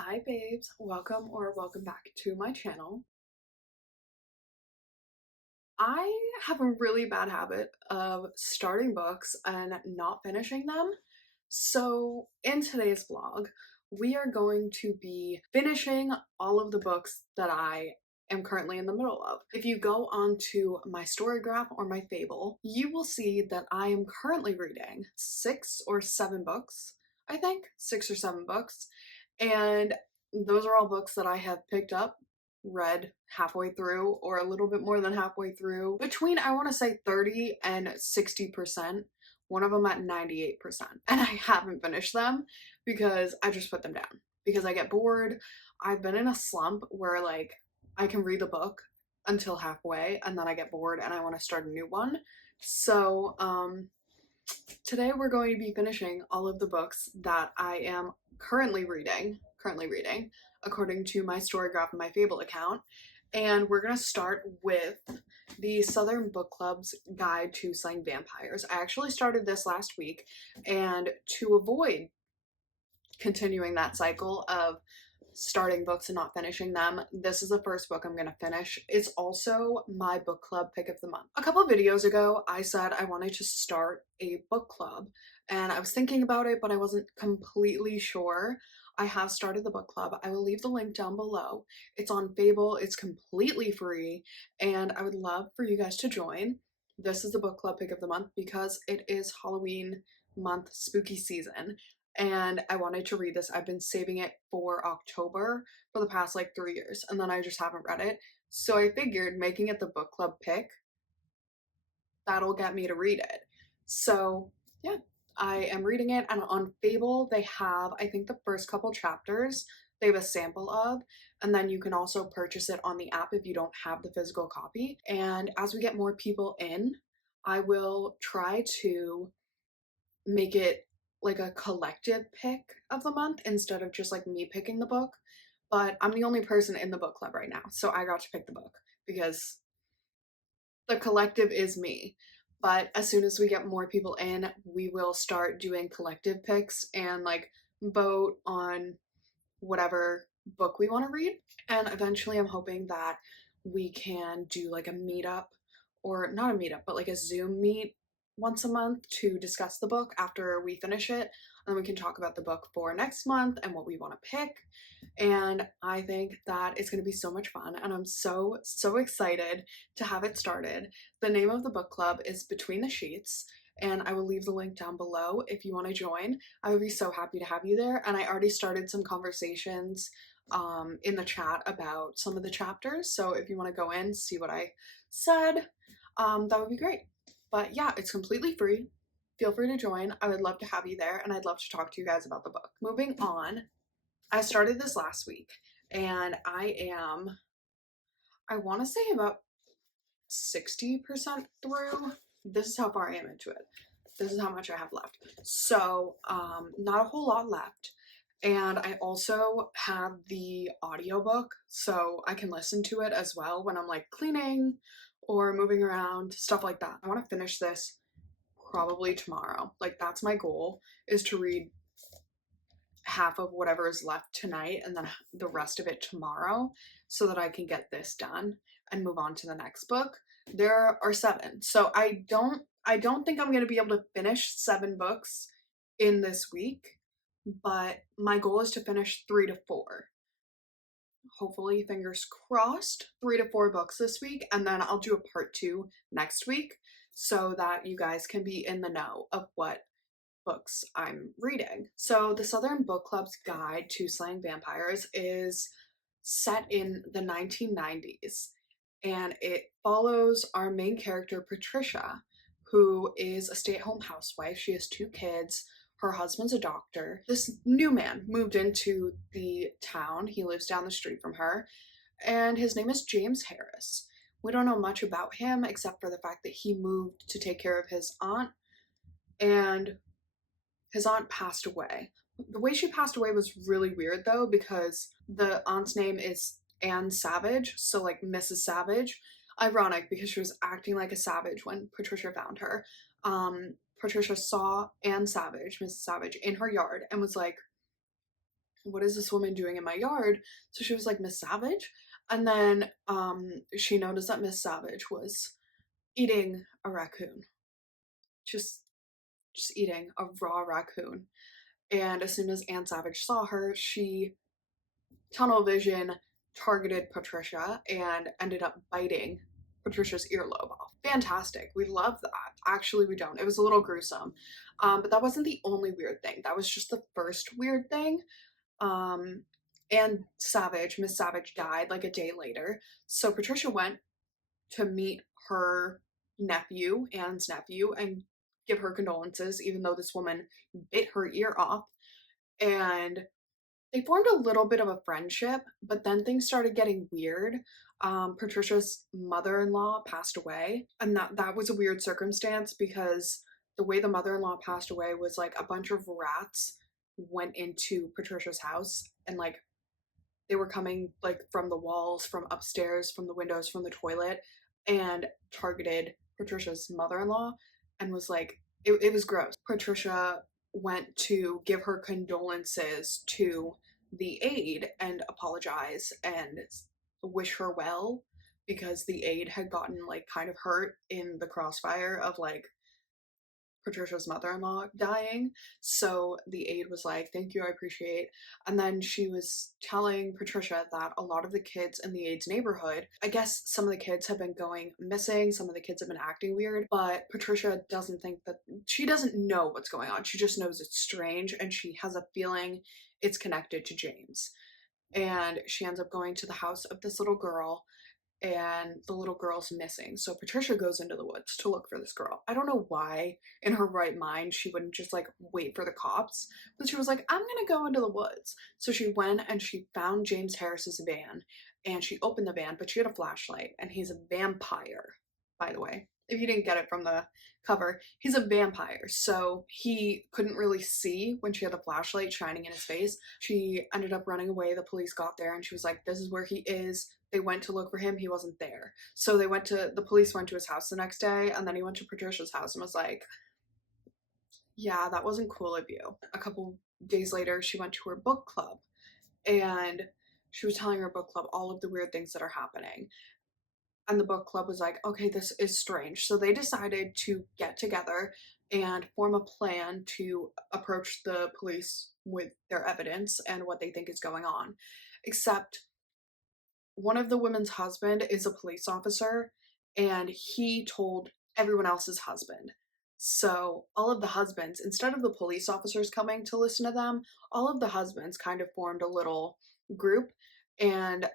Hi babes, welcome back to my channel. I have a really bad habit of starting books and not finishing them. So in today's vlog, we are going to be finishing all of the books that I am currently in the middle of. If you go onto my story graph or my Fable, you will see that I am currently reading 6 or 7 books. I think 6 or 7 books. And those are all books that I have picked up, read halfway through, or a little bit more than halfway through, between I want to say 30 and 60%, one of them at 98%. And I haven't finished them because I just put them down because I get bored. I've been in a slump where like I can read the book until halfway and then I get bored and I want to start a new one. So today we're going to be finishing all of the books that I am currently reading according to my Storygraph and my Fable account. And we're gonna start with the Southern Bookclubs Guide to Slaying Vampires. I actually started this last week, and to avoid continuing that cycle of starting books and not finishing them, this is the first book I'm gonna finish. It's also my book club pick of the month. A couple videos ago, I said I wanted to start a book club, and I was thinking about it, but I wasn't completely sure. I have started the book club. I will leave the link down below. It's on Fable, it's completely free, and I would love for you guys to join. This is the book club pick of the month because it is Halloween month, spooky season, and I wanted to read this. I've been saving it for October for the past like 3 years, and then I just haven't read it. So I figured making it the book club pick, that'll get me to read it. So yeah, I am reading it, and on Fable they have, I think, the first couple chapters they have a sample of, and then you can also purchase it on the app if you don't have the physical copy. And as we get more people in, I will try to make it like a collective pick of the month instead of just like me picking the book. But I'm the only person in the book club right now, so I got to pick the book because the collective is me. But as soon as we get more people in, we will start doing collective picks and like vote on whatever book we want to read. And eventually I'm hoping that we can do like a meetup, or not a meetup, but like a Zoom meet once a month to discuss the book after we finish it. And then we can talk about the book for next month and what we want to pick. And I think that it's going to be so much fun, and I'm so excited to have it started. The name of the book club is Between the Sheets, and I will leave the link down below if you want to join. I would be so happy to have you there, and I already started some conversations in the chat about some of the chapters, so if you want to go in, see what I said, that would be great. But yeah, it's completely free. Feel free to join. I would love to have you there, and I'd love to talk to you guys about the book. Moving on, I started this last week, and I want to say about 60% through. This is how far I am into it. This is how much I have left. So, not a whole lot left. And I also have the audiobook, so I can listen to it as well when I'm like cleaning or moving around, stuff like that. I want to finish this probably tomorrow. Like, that's my goal, is to read half of whatever is left tonight and then the rest of it tomorrow, so that I can get this done and move on to the next book. There are 7, so I don't think I'm going to be able to finish 7 books in this week, but my goal is to finish 3 to 4. Hopefully, fingers crossed, 3 to 4 books this week, and then I'll do a part 2 next week so that you guys can be in the know of what books I'm reading. So the Southern Bookclubs Guide to Slaying Vampires is set in the 1990s, and it follows our main character Patricia, who is a stay-at-home housewife. She has 2 kids. Her husband's a doctor. This new man moved into the town. He lives down the street from her, and his name is James Harris. We don't know much about him except for the fact that he moved to take care of his aunt, and his aunt passed away. The way she passed away was really weird though, because the aunt's name is Anne Savage, so like Mrs. Savage. Ironic, because she was acting like a savage when Patricia found her. Patricia saw Anne Savage, Mrs. Savage, in her yard and was like, what is this woman doing in my yard? So she was like, Miss Savage. And then she noticed that Miss Savage was eating a raccoon. Just eating a raw raccoon. And as soon as Aunt Savage saw her, she tunnel vision targeted Patricia and ended up biting Patricia's earlobe off. Fantastic. We love that. Actually, we don't. It was a little gruesome. But that wasn't the only weird thing. That was just the first weird thing. And Miss Savage died like a day later. So Patricia went to meet her nephew, Anne's nephew, and give her condolences, even though this woman bit her ear off. And they formed a little bit of a friendship, but then things started getting weird. Patricia's mother-in-law passed away, and that was a weird circumstance because the way the mother-in-law passed away was like a bunch of rats went into Patricia's house and like they were coming like from the walls, from upstairs, from the windows, from the toilet, and targeted Patricia's mother-in-law and was like, it was gross. Patricia went to give her condolences to the aide and apologize and wish her well because the aide had gotten like kind of hurt in the crossfire of like Patricia's mother-in-law dying. So the aide was like, thank you, I appreciate. And then she was telling Patricia that a lot of the kids in the aide's neighborhood, I guess some of the kids have been going missing, some of the kids have been acting weird, but Patricia doesn't think that, she doesn't know what's going on. She just knows it's strange and she has a feeling it's connected to James. And she ends up going to the house of this little girl and the little girl's missing. So Patricia goes into the woods to look for this girl. I don't know why in her right mind she wouldn't just like wait for the cops, but she was like, I'm gonna go into the woods. So she went and she found James Harris's van and she opened the van, but she had a flashlight and he's a vampire, by the way. If you didn't get it from the cover, he's a vampire. So he couldn't really see when she had the flashlight shining in his face. She ended up running away. The police got there and she was like, this is where he is. They went to look for him, he wasn't there. So the police went to his house the next day, and then he went to Patricia's house and was like, yeah, that wasn't cool of you. A couple days later, she went to her book club, and she was telling her book club all of the weird things that are happening. And the book club was like, okay, this is strange. So they decided to get together and form a plan to approach the police with their evidence and what they think is going on. Except one of the women's husband is a police officer and he told everyone else's husband. So all of the husbands, instead of the police officers coming to listen to them, all of the husbands kind of formed a little group and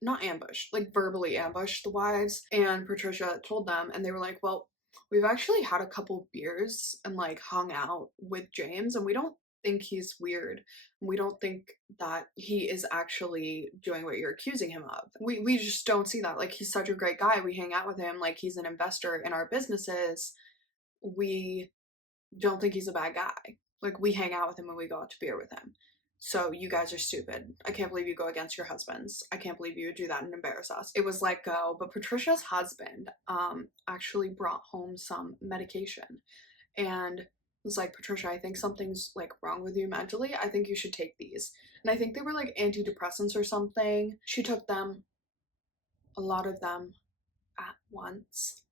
not ambushed, like verbally ambushed the wives. And Patricia told them, and they were like, well, we've actually had a couple beers and like hung out with James, and we don't think he's weird. We don't think that he is actually doing what you're accusing him of. We just don't see that. Like, he's such a great guy. We hang out with him like he's an investor in our businesses. We don't think he's a bad guy. Like, we hang out with him and we go out to beer with him. So you guys are stupid. I can't believe you go against your husbands. I can't believe you would do that and embarrass us. It was let go, but Patricia's husband actually brought home some medication and was like, Patricia, I think something's like wrong with you mentally. I think you should take these. And I think they were like antidepressants or something. She took them, a lot of them at once,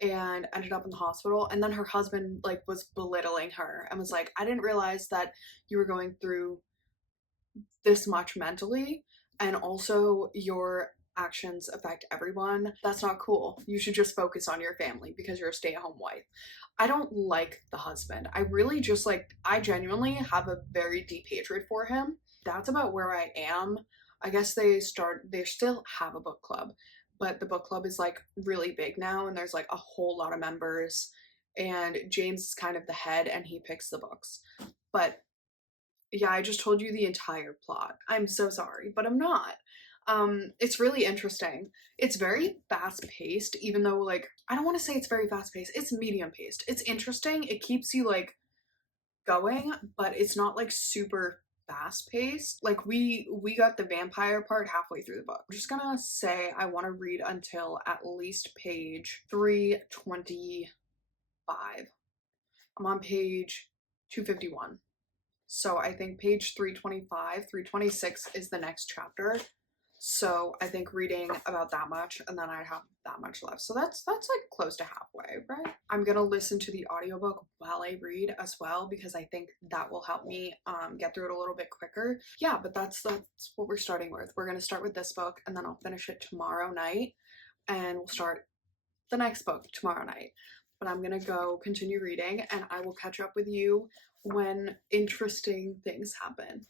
and ended up in the hospital. And then her husband like was belittling her and was like, I didn't realize that you were going through this much mentally, and also your actions affect everyone. That's not cool. You should just focus on your family because you're a stay-at-home wife. I don't like the husband. I really just like, I genuinely have a very deep hatred for him. That's about where I am. I guess they still have a book club, but the book club is like really big now and there's like a whole lot of members, and James is kind of the head and he picks the books. But yeah, I just told you the entire plot. I'm so sorry, but I'm not. It's really interesting. It's very fast paced, even though like I don't want to say it's very fast paced. It's medium paced. It's interesting. It keeps you like going, but it's not like super fast paced. Like we got the vampire part halfway through the book. I'm just gonna say I want to read until at least page 325. I'm on page 251. So I think page 325, 326 is the next chapter. So I think reading about that much, and then I have that much left. So that's like close to halfway, right? I'm gonna listen to the audiobook while I read as well, because I think that will help me get through it a little bit quicker. Yeah, but that's what we're starting with. We're gonna start with this book, and then I'll finish it tomorrow night, and we'll start the next book tomorrow night. But I'm gonna go continue reading, and I will catch up with you when interesting things happen.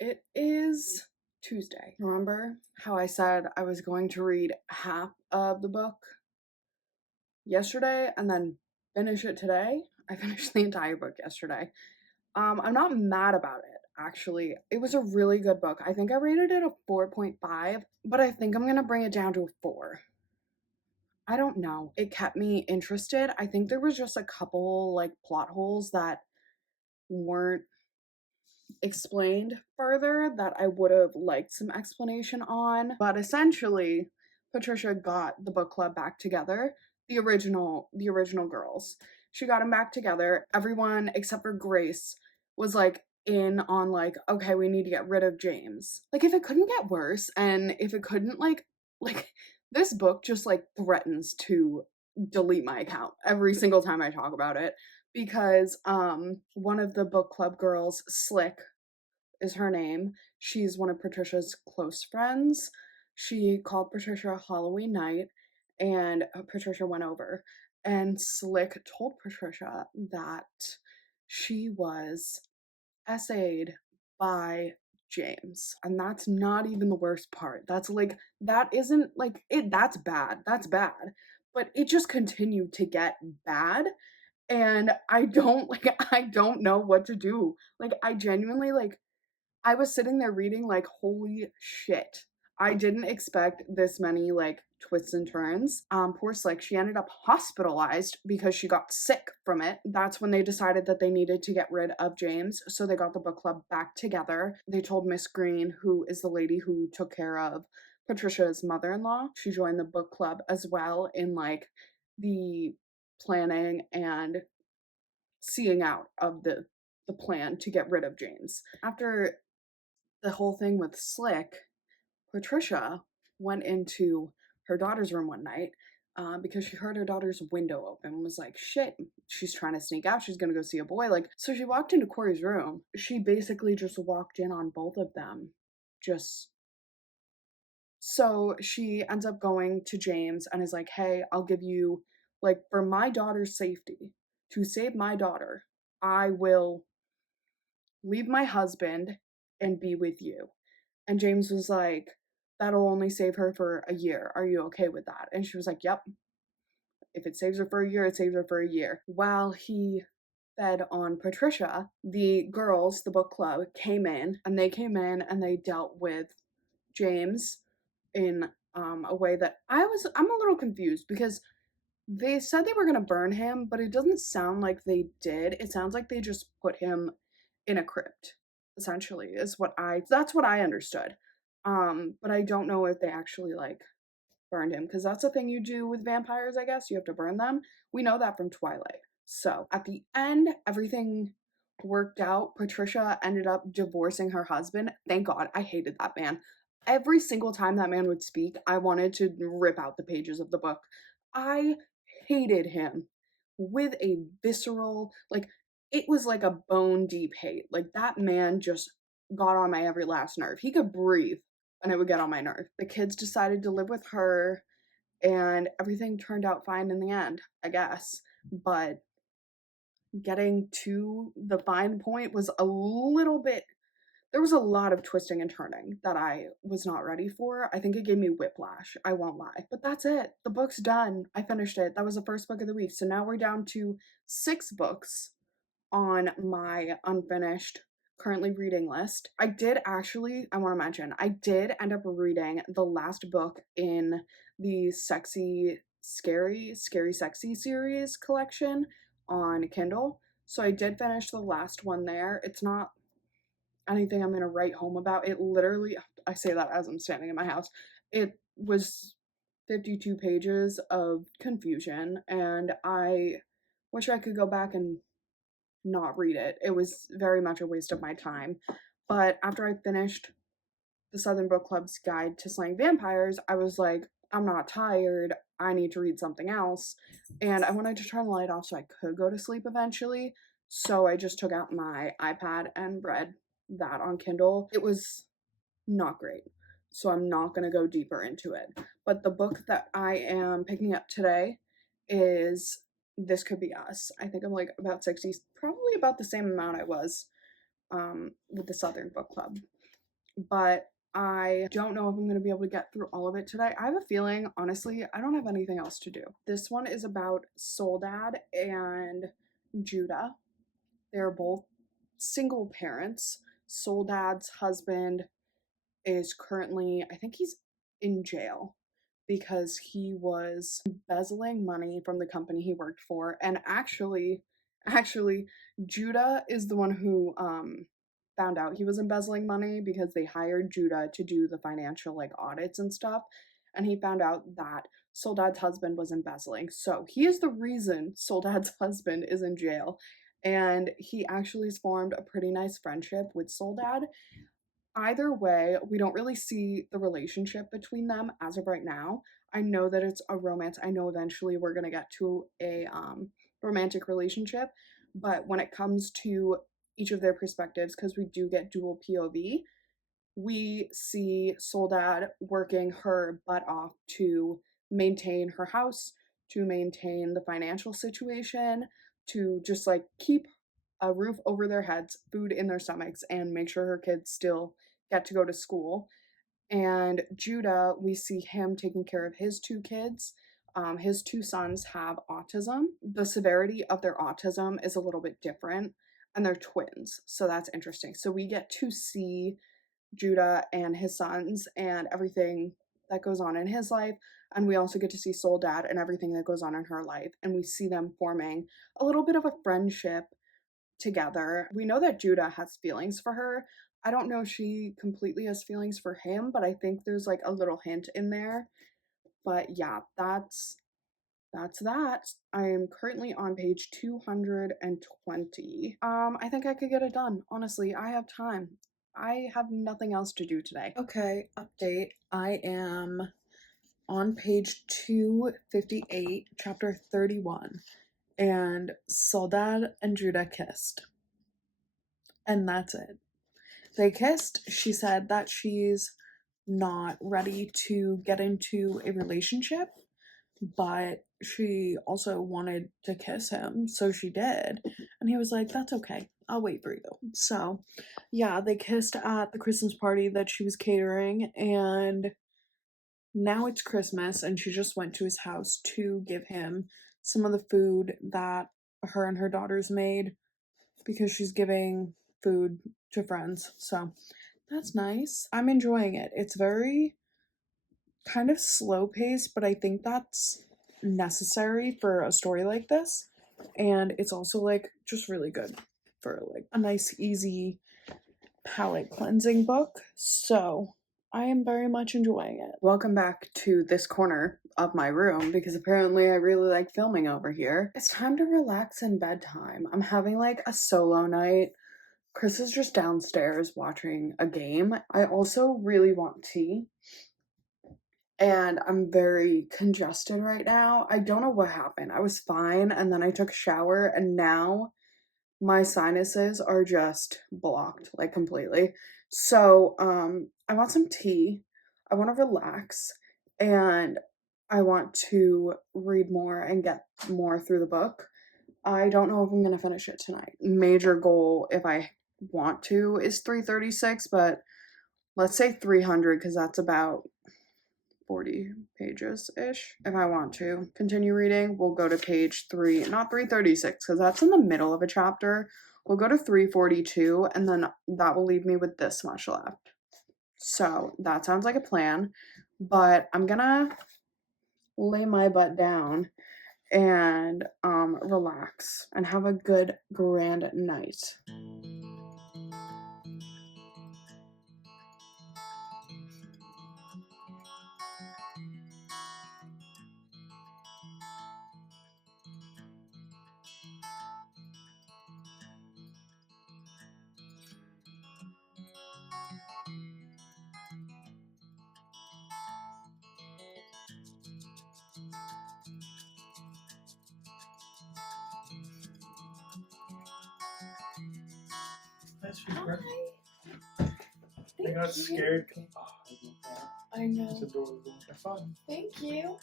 It is Tuesday. Remember how I said I was going to read half of the book yesterday and then finish it today? I finished the entire book yesterday. I'm not mad about it, actually. It was a really good book. I think I rated it a 4.5, but I think I'm gonna bring it down to a 4. I don't know. It kept me interested. I think there was just a couple like plot holes that weren't explained further that I would have liked some explanation on. But essentially, Patricia got the book club back together. The original girls. She got them back together. Everyone except for Grace was like in on like, okay, we need to get rid of James. Like if it couldn't get worse, and if it couldn't like this book just like threatens to delete my account every single time I talk about it, because one of the book club girls, Slick is her name. She's one of Patricia's close friends. She called Patricia Halloween night, and Patricia went over, and Slick told Patricia that she was essayed by James. And that's not even the worst part. That's like, that isn't like it, that's bad. That's bad. But it just continued to get bad. And I don't know what to do. Like, I genuinely, like, I was sitting there reading, like, holy shit. I didn't expect this many, like, twists and turns. Poor Slick, she ended up hospitalized because she got sick from it. That's when they decided that they needed to get rid of James, so they got the book club back together. They told Miss Green, who is the lady who took care of Patricia's mother-in-law, she joined the book club as well in, like, the planning and seeing out of the plan to get rid of James. After the whole thing with Slick, Patricia went into her daughter's room one night because she heard her daughter's window open and was like, shit, she's trying to sneak out. She's going to go see a boy. Like, so she walked into Corey's room. She basically just walked in on both of them. So she ends up going to James and is like, hey, I'll give you, like, for my daughter's safety, to save my daughter, I will leave my husband and be with you. And James was like, that'll only save her for a year. Are you okay with that? And she was like, yep. If it saves her for a year, it saves her for a year. While he fed on Patricia, the girls, the book club, came in and they dealt with James in a way that I'm a little confused, because they said they were going to burn him, but it doesn't sound like they did. It sounds like they just put him in a crypt, essentially, that's what I understood. But I don't know if they actually like burned him, because that's a thing you do with vampires, I guess. You have to burn them. We know that from Twilight. So at the end, everything worked out. Patricia ended up divorcing her husband. Thank God. I hated that man. Every single time that man would speak, I wanted to rip out the pages of the book. I hated him with a visceral, like, it was like a bone deep hate. Like, that man just got on my every last nerve. He could breathe and it would get on my nerve. The kids decided to live with her and everything turned out fine in the end, I guess. But getting to the fine point was there was a lot of twisting and turning that I was not ready for. I think it gave me whiplash, I won't lie. But that's it. The book's done. I finished it. That was the first book of the week. So now we're down to 6 books on my unfinished currently reading list. I did actually, I want to mention, I did end up reading the last book in the Scary Sexy series collection on Kindle. So I did finish the last one there. It's not anything I'm going to write home about. It literally, I say that as I'm standing in my house, it was 52 pages of confusion, and I wish I could go back and not read it. It was very much a waste of my time. But after I finished the Southern Book Club's Guide to Slaying Vampires, I was like, I'm not tired. I need to read something else. And I wanted to turn the light off so I could go to sleep eventually. So I just took out my iPad and read that on Kindle. It was not great. So I'm not going to go deeper into it. But the book that I am picking up today is This Could Be Us. I think I'm like about 60, probably about the same amount I was with the Southern Book Club. But I don't know if I'm going to be able to get through all of it today. I have a feeling, honestly, I don't have anything else to do. This one is about Soledad and Judah. They're both single parents. Soledad's husband is currently, I think he's in jail because he was embezzling money from the company he worked for. And actually, Judah is the one who found out he was embezzling money because they hired Judah to do the financial like audits and stuff. And he found out that Soledad's husband was embezzling. So he is the reason Soledad's husband is in jail. And he actually has formed a pretty nice friendship with Soledad. Either way, we don't really see the relationship between them as of right now. I know that it's a romance. I know eventually we're going to get to a romantic relationship. But when it comes to each of their perspectives, because we do get dual POV, we see Soledad working her butt off to maintain her house, to maintain the financial situation, to just like keep a roof over their heads, food in their stomachs, and make sure her kids still get to go to school. And Judah, we see him taking care of his two kids. His two sons have autism. The severity of their autism is a little bit different, and they're twins, so that's interesting. So we get to see Judah and his sons and everything that goes on in his life, and we also get to see Soledad and everything that goes on in her life, and we see them forming a little bit of a friendship together. We know that Judah has feelings for her. I don't know if she completely has feelings for him, but I think there's like a little hint in there. But yeah, that's that. I am currently on page 220. I think I could get it done. Honestly, I have time. I have nothing else to do today. Okay, update. I am on page 258, chapter 31. And Soledad and Judah kissed. And that's it. They kissed. She said that she's not ready to get into a relationship, but she also wanted to kiss him, so she did. And he was like, that's okay. I'll wait for you. So, yeah, they kissed at the Christmas party that she was catering, and now it's Christmas, and she just went to his house to give him some of the food that her and her daughters made because she's giving food to friends. So that's nice. I'm enjoying it. It's very kind of slow paced, but I think that's necessary for a story like this. And it's also like just really good for like a nice, easy palate cleansing book. So I am very much enjoying it. Welcome back to this corner of my room because apparently I really like filming over here. It's time to relax in bedtime. I'm having like a solo night. Chris is just downstairs watching a game. I also really want tea. And I'm very congested right now. I don't know what happened. I was fine and then I took a shower and now my sinuses are just blocked like completely. So, I want some tea. I want to relax and I want to read more and get more through the book. I don't know if I'm going to finish it tonight. Major goal, if I want to, is 336, but let's say 300 because that's about 40 pages-ish. If I want to continue reading, we'll go to page 3, not 336, because that's in the middle of a chapter. We'll go to 342, and then that will leave me with this much left. So that sounds like a plan, but I'm gonna lay my butt down and relax and have a good grand night. That's super. I got scared. Oh, I know. it's adorable. They're fun. Thank you.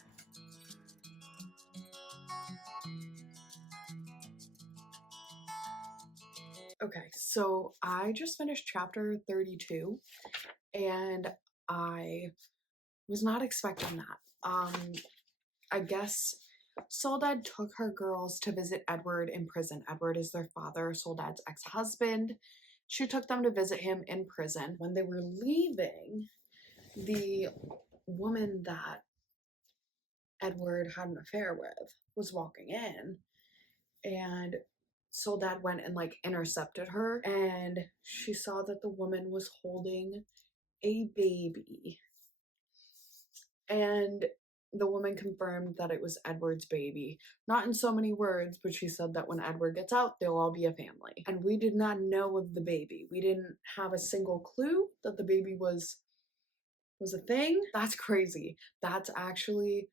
Okay, so I just finished chapter 32 and I was not expecting that. I guess Soledad took her girls to visit Edward in prison. Edward is their father, Soledad's ex-husband. She took them to visit him in prison. When they were leaving, the woman that Edward had an affair with was walking in, and Soledad went and like intercepted her, and she saw that the woman was holding a baby. And the woman confirmed that it was Edward's baby. Not in so many words, but she said that when Edward gets out, they'll all be a family. And we did not know of the baby. We didn't have a single clue that the baby was a thing. That's crazy. That's actually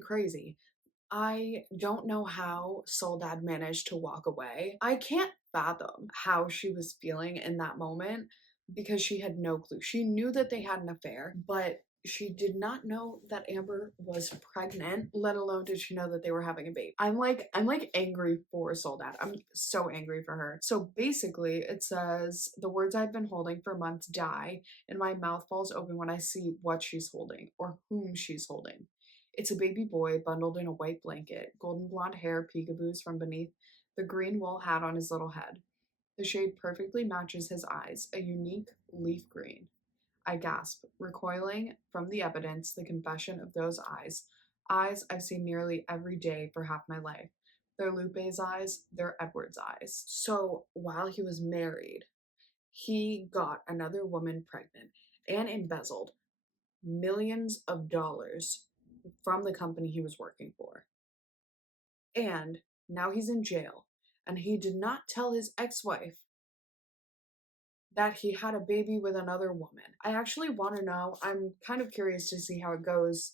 crazy. I don't know how Soledad managed to walk away. I can't fathom how she was feeling in that moment because she had no clue. She knew that they had an affair, but she did not know that Amber was pregnant, let alone did she know that they were having a baby. I'm like angry for Soledad. I'm so angry for her. So basically it says, the words I've been holding for months die and my mouth falls open when I see what she's holding or whom she's holding. It's a baby boy bundled in a white blanket, golden blonde hair peekaboos from beneath the green wool hat on his little head. The shade perfectly matches his eyes, a unique leaf green. I gasp, recoiling from the evidence, the confession of those eyes. Eyes I've seen nearly every day for half my life. They're Lupe's eyes, they're Edward's eyes. So while he was married, he got another woman pregnant and embezzled millions of dollars from the company he was working for. And now he's in jail, and he did not tell his ex-wife that he had a baby with another woman. I actually want to know, I'm kind of curious to see how it goes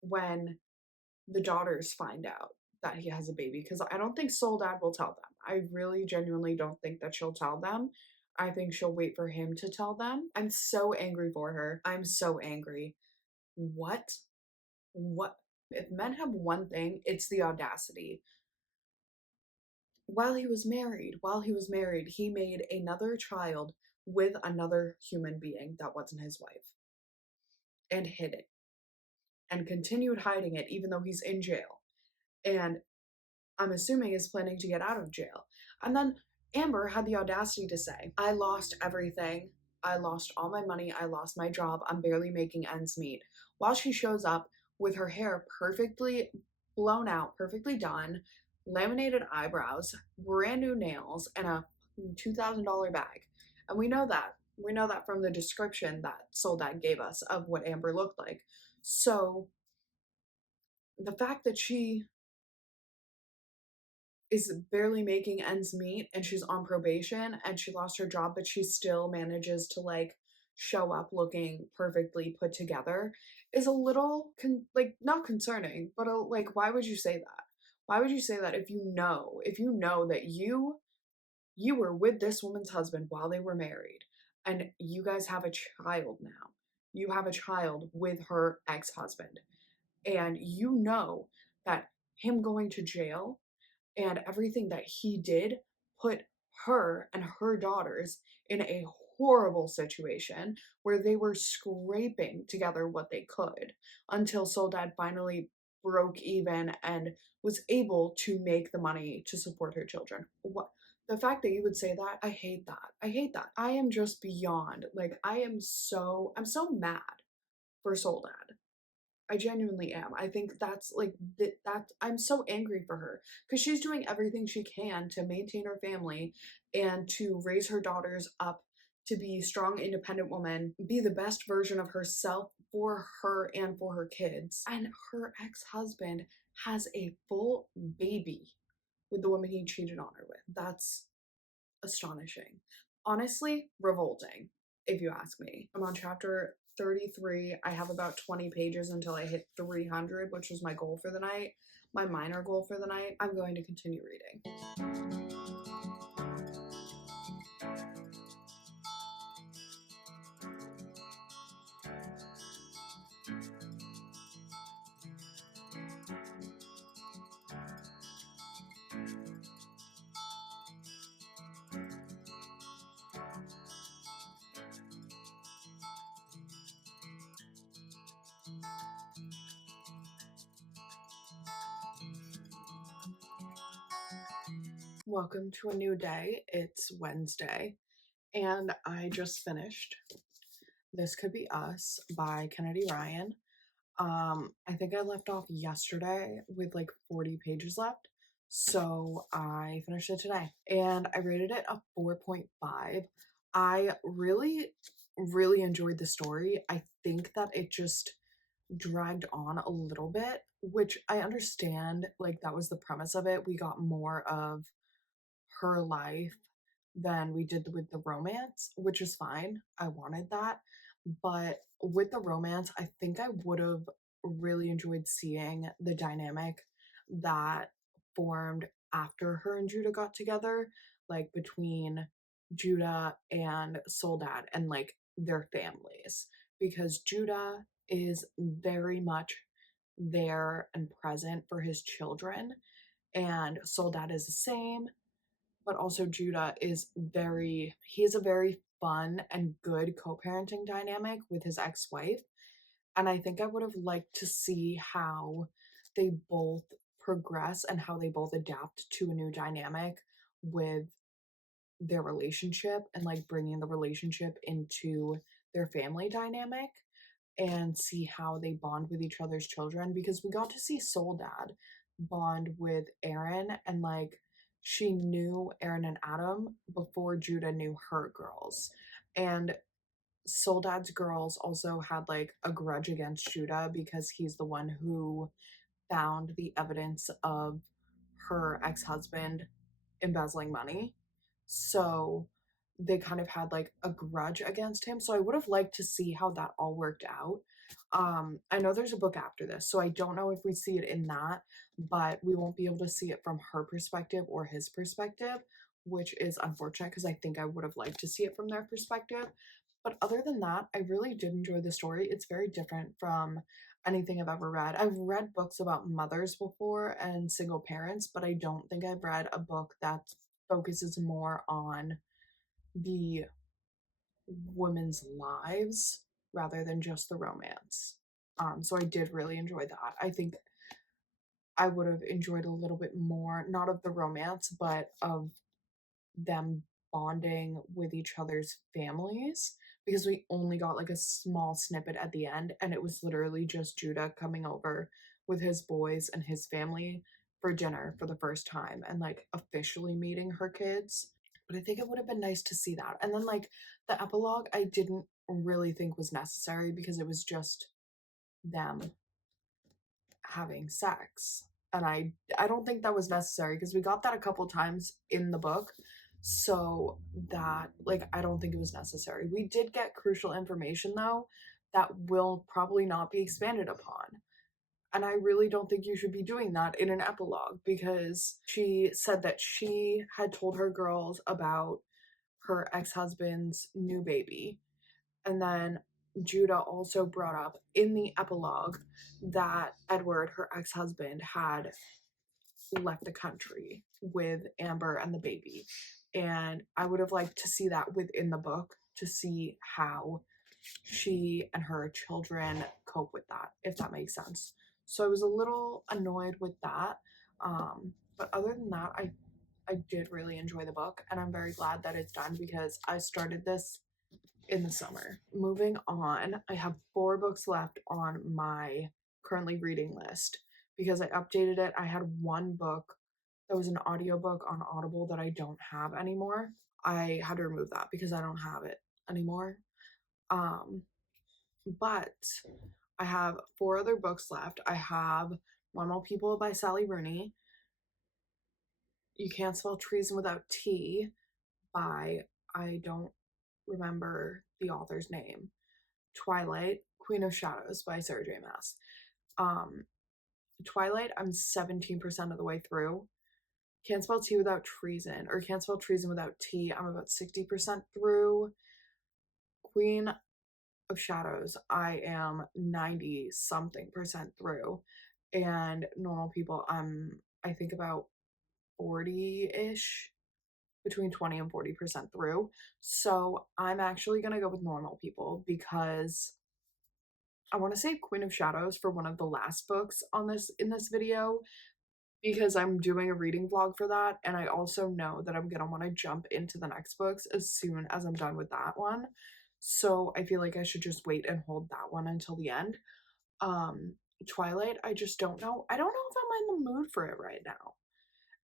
when the daughters find out that he has a baby, because I don't think Soledad will tell them. I really genuinely don't think that she'll tell them. I think she'll wait for him to tell them. I'm so angry for her. I'm so angry. What? If men have one thing, it's the audacity. While he was married, he made another child with another human being that wasn't his wife and hid it and continued hiding it even though he's in jail. And I'm assuming is planning to get out of jail. And then Amber had the audacity to say, I lost everything. I lost all my money. I lost my job. I'm barely making ends meet. While she shows up with her hair perfectly blown out, perfectly done, laminated eyebrows, brand new nails, and a $2,000 bag. And we know that. We know that from the description that Soledad gave us of what Amber looked like. So the fact that she is barely making ends meet and she's on probation and she lost her job, but she still manages to like show up looking perfectly put together is a little not concerning, but like, why would you say that? Why would you say that if you know that you were with this woman's husband while they were married and you guys have a child now? You have a child with her ex-husband, and you know that him going to jail and everything that he did put her and her daughters in a horrible situation where they were scraping together what they could until Soledad finally broke even and was able to make the money to support her children. What the fact that you would say that, I hate that. I hate that. I am just beyond, like, I'm so mad for Soledad. I genuinely am. I think that's like that I'm so angry for her because she's doing everything she can to maintain her family and to raise her daughters up to be strong, independent women, be the best version of herself for her and for her kids. And her ex-husband has a full baby with the woman he cheated on her with. That's astonishing. Honestly, revolting, if you ask me. I'm on chapter 33. I have about 20 pages until I hit 300, which was my goal for the night, my minor goal for the night. I'm going to continue reading. Welcome to a new day. It's Wednesday, and I just finished This Could Be Us by Kennedy Ryan. I think I left off yesterday with like 40 pages left, so I finished it today, and I rated it a 4.5. I really enjoyed the story. I think that it just dragged on a little bit, which I understand, like that was the premise of it. We got more of her life than we did with the romance, which is fine. I wanted that. But with the romance, I think I would have really enjoyed seeing the dynamic that formed after her and Judah got together, like between Judah and Soledad and like their families. Because Judah is very much there and present for his children, and Soledad is the same, but also Judah is he has a very fun and good co-parenting dynamic with his ex-wife. And I think I would have liked to see how they both progress and how they both adapt to a new dynamic with their relationship and like bringing the relationship into their family dynamic and see how they bond with each other's children, because we got to see Soledad bond with Aaron, and like she knew Aaron and Adam before Judah knew her girls. And Soledad's girls also had like a grudge against Judah because he's the one who found the evidence of her ex-husband embezzling money. So they kind of had like a grudge against him. So I would have liked to see how that all worked out. I know there's a book after this, so I don't know if we see it in that, but we won't be able to see it from her perspective or his perspective, which is unfortunate because I think I would have liked to see it from their perspective. But other than that, I really did enjoy the story. It's very different from anything I've ever read. I've read books about mothers before and single parents, but I don't think I've read a book that focuses more on the women's lives rather than just the romance. So I did really enjoy that. I think I would have enjoyed a little bit more, not of the romance, but of them bonding with each other's families, because we only got like a small snippet at the end, and it was literally just Judah coming over with his boys and his family for dinner for the first time and like officially meeting her kids. But I think it would have been nice to see that. And then like the epilogue, I didn't really think was necessary because it was just them having sex. And I don't think that was necessary because we got that a couple times in the book. So that like I don't think it was necessary. We did get crucial information though that will probably not be expanded upon. And I really don't think you should be doing that in an epilogue, because she said that she had told her girls about her ex-husband's new baby. And then Judah also brought up in the epilogue that Edward, her ex-husband, had left the country with Amber and the baby. And I would have liked to see that within the book to see how she and her children cope with that, if that makes sense. So I was a little annoyed with that. But other than that, I did really enjoy the book, and I'm very glad that it's done because I started this in the summer. Moving on, I have 4 books left on my currently reading list because I updated it. I had one book that was an audiobook on Audible that I don't have anymore. I had to remove that because I don't have it anymore. But I have 4 other books left. I have Normal People by Sally Rooney, You Can't Spell Treason Without T by, I don't remember the author's name, Twilight, Queen of Shadows by Sarah J. Maas. Twilight, I'm 17% of the way through. Can't Spell T Without Treason, or Can't Spell Treason Without T, I'm about 60% through. Queen of Shadows, I am 90 something percent through. And Normal People, I'm, I think, about 40-ish, between 20 and 40% through. So I'm actually gonna go with Normal People because I want to save Queen of Shadows for one of the last books on this in this video because I'm doing a reading vlog for that, and I also know that I'm gonna want to jump into the next books as soon as I'm done with that one. So I feel like I should just wait and hold that one until the end. Twilight, I just don't know. I don't know if I'm in the mood for it right now.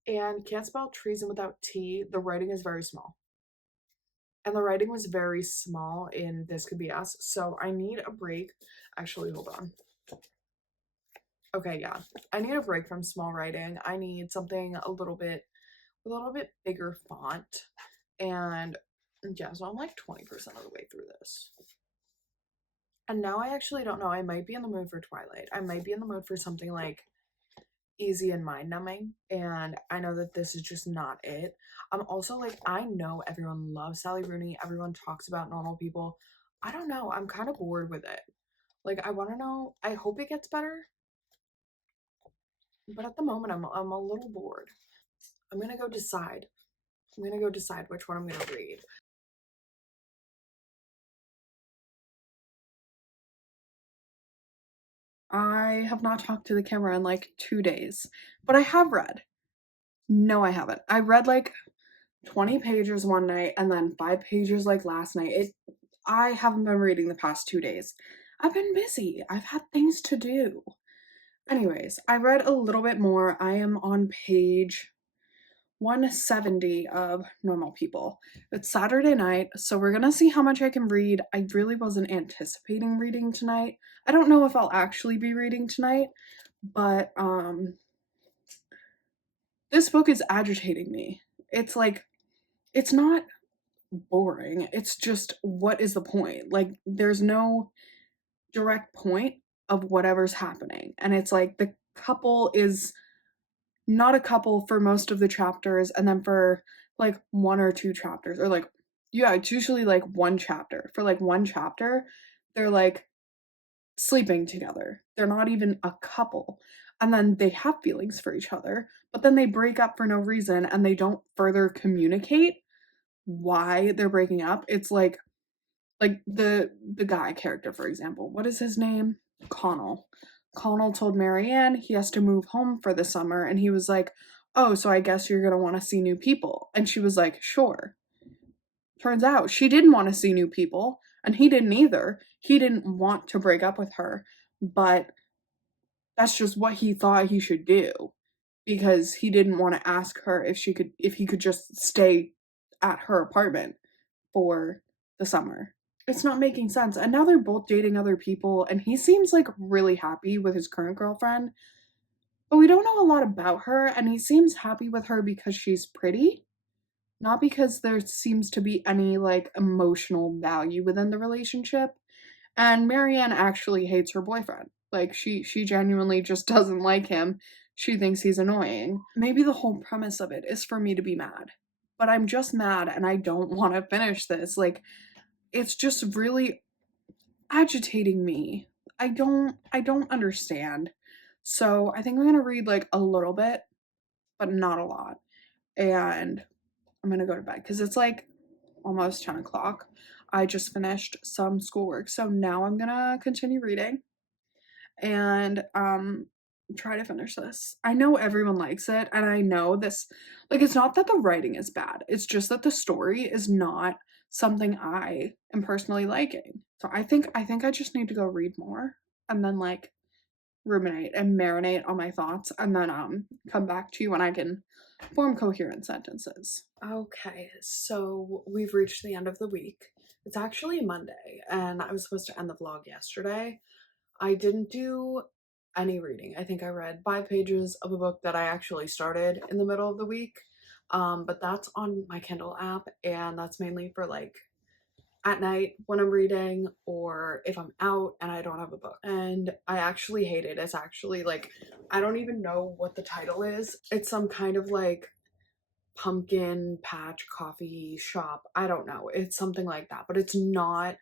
And Can't Spell Treason Without T, the writing is very small. And the writing was very small in This Could Be Us, so I need a break. Actually, hold on. Okay, yeah. I need a break from small writing. I need something a little bit bigger font. And yeah, so I'm like 20% of the way through this. And now I actually don't know. I might be in the mood for Twilight. I might be in the mood for something like easy and mind numbing, and I know that this is just not it. I'm also like, I know everyone loves Sally Rooney, everyone talks about Normal People. I don't know, I'm kind of bored with it. Like, I want to know, I hope it gets better, but at the moment I'm a little bored. I'm gonna go decide which one I'm gonna read. I have not talked to the camera in like 2 days, but I have read. No, I haven't. I read like 20 pages one night and then 5 pages like last night. I haven't been reading the past 2 days. I've been busy. I've had things to do. Anyways, I read a little bit more. I am on page 170 of Normal People. It's Saturday night, so we're gonna see how much I can read. I really wasn't anticipating reading tonight. I don't know if I'll actually be reading tonight, but this book is agitating me. It's like, it's not boring. It's just, what is the point? Like, there's no direct point of whatever's happening. And it's like the couple is not a couple for most of the chapters, and then for like 1 or 2 chapters, or like, yeah, it's usually like 1 chapter. For like 1 chapter, they're like sleeping together. They're not even a couple. And then they have feelings for each other, but then they break up for no reason and they don't further communicate why they're breaking up. It's like the guy character, for example. What is his name? Connell. Connell told Marianne he has to move home for the summer, and he was like, "Oh, so I guess you're gonna want to see new people." And she was like, "Sure." Turns out she didn't want to see new people, and he didn't either. He didn't want to break up with her, but that's just what he thought he should do because he didn't want to ask her if he could just stay at her apartment for the summer. It's not making sense. And now they're both dating other people, and he seems like really happy with his current girlfriend. But we don't know a lot about her, and he seems happy with her because she's pretty, not because there seems to be any like emotional value within the relationship. And Marianne actually hates her boyfriend. Like, she genuinely just doesn't like him. She thinks he's annoying. Maybe the whole premise of it is for me to be mad. But I'm just mad and I don't want to finish this. Like, it's just really agitating me. I don't understand. So I think I'm gonna read like a little bit, but not a lot. And I'm gonna go to bed because it's like almost 10 o'clock. I just finished some schoolwork, so now I'm gonna continue reading and try to finish this. I know everyone likes it, and I know this, like, it's not that the writing is bad, it's just that the story is not something I am personally liking. So I think I just need to go read more and then like ruminate and marinate on my thoughts and then come back to you when I can form coherent sentences. Okay, so we've reached the end of the week. It's actually Monday and I was supposed to end the vlog yesterday. I didn't do any reading. I think I read 5 pages of a book that I actually started in the middle of the week. But that's on my Kindle app and that's mainly for like at night when I'm reading or if I'm out and I don't have a book. And I actually hate it. It's actually like, I don't even know what the title is. It's some kind of like pumpkin patch coffee shop. I don't know. It's something like that, but it's not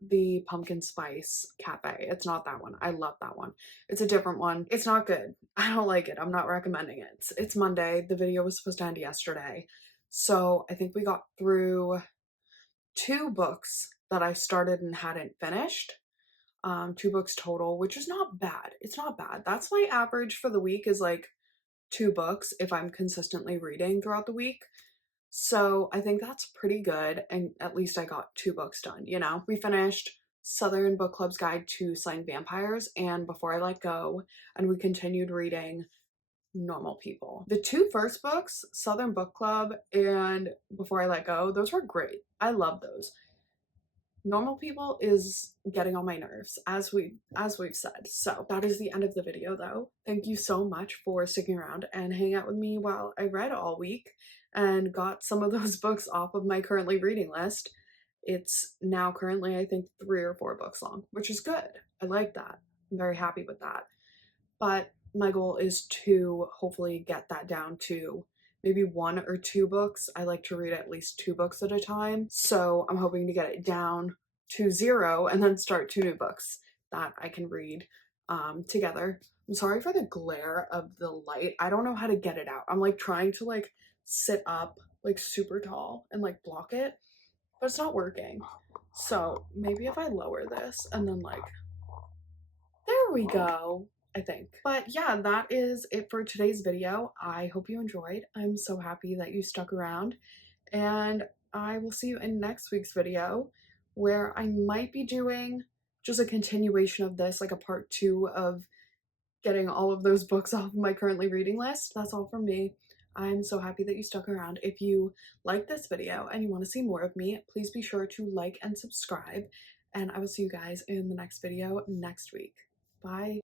the pumpkin spice cafe. It's not that one. I love that one. It's a different one. It's not good. I don't like it. I'm not recommending it. It's Monday. The video was supposed to end yesterday. So I think we got through 2 books that I started and hadn't finished. 2 books total, which is not bad. It's not bad. That's my average for the week is like 2 books if I'm consistently reading throughout the week. So I think that's pretty good. And at least I got 2 books done, you know? We finished Southern Bookclubs Guide to Slaying Vampires and Before I Let Go, and we continued reading Normal People. The 2 first books, Southern Book Club and Before I Let Go, those were great. I love those. Normal People is getting on my nerves, as we've said. So that is the end of the video though. Thank you so much for sticking around and hanging out with me while I read all week and got some of those books off of my currently reading list. It's now currently I think 3 or 4 books long, which is good. I like that. I'm very happy with that. But my goal is to hopefully get that down to maybe 1 or 2 books. I like to read at least 2 books at a time. So I'm hoping to get it down to 0 and then start 2 new books that I can read together. I'm sorry for the glare of the light. I don't know how to get it out. I'm like trying to like sit up like super tall and like block it, but it's not working. So maybe if I lower this and then like, there we go. I think. But yeah, that is it for today's video. I hope you enjoyed. I'm so happy that you stuck around and I will see you in next week's video where I might be doing just a continuation of this, like a part 2 of getting all of those books off of my currently reading list. That's all from me. I'm so happy that you stuck around. If you like this video and you want to see more of me, please be sure to like and subscribe. And I will see you guys in the next video next week. Bye.